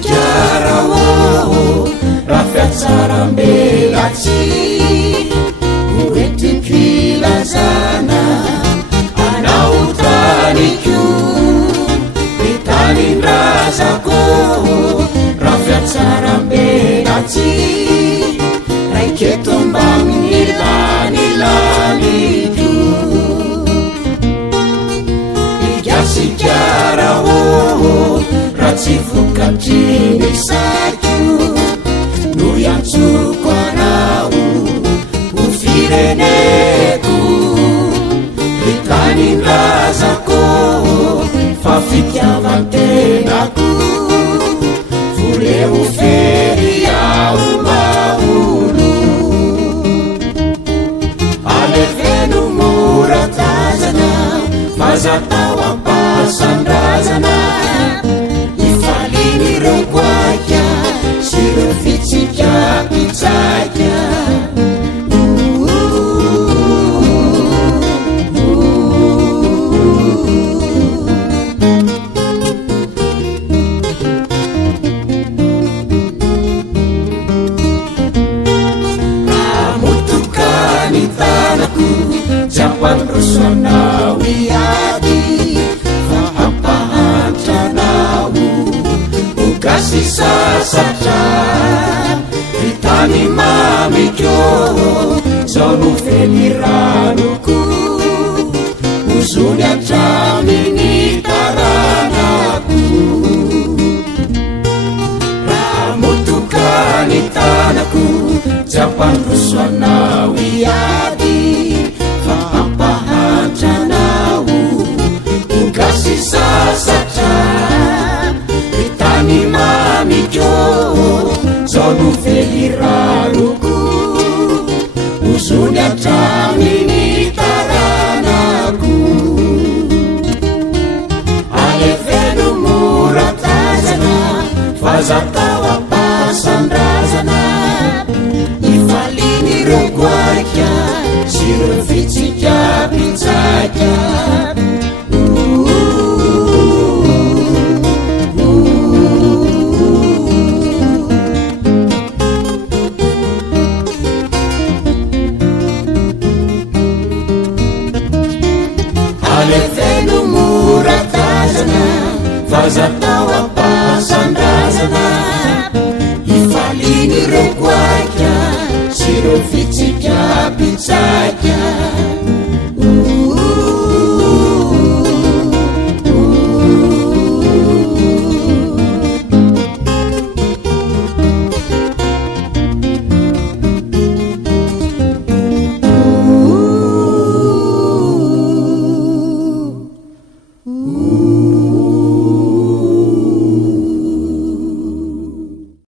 kikarao rafiatsarambelatsy oetympilazana anaotaniko itaninrazako rafiatsarambelatsy raiketombanilanilaniko igasikarao ratsy vokatrinisako no yantsoko anao ho fireneko itaninrazako fa fitiavantenako voleo fery ao maolo aleveno moratazana fazatao ampasandrazana ifaliny reo goaka sy reo fitsika pitsaka amotokany tanako jampandrosoanao iady fa hampahantranao ogasy sasatra itany mamiko zao no feniranoko ozony atraminy taranako raha motokany tanako jampandrosoanao iady fa hampahantranao ogasy sasatra itany mamiko zao no feniranoko ozony atraminy taranako aleveno moratazana fazatao ampasandrazana ifaliny reo goaka sy reo fitsika pitsaka aleveno moratazana fazatao ampasandrazana ifaliny reo goaka sy reo fitsika pitsaka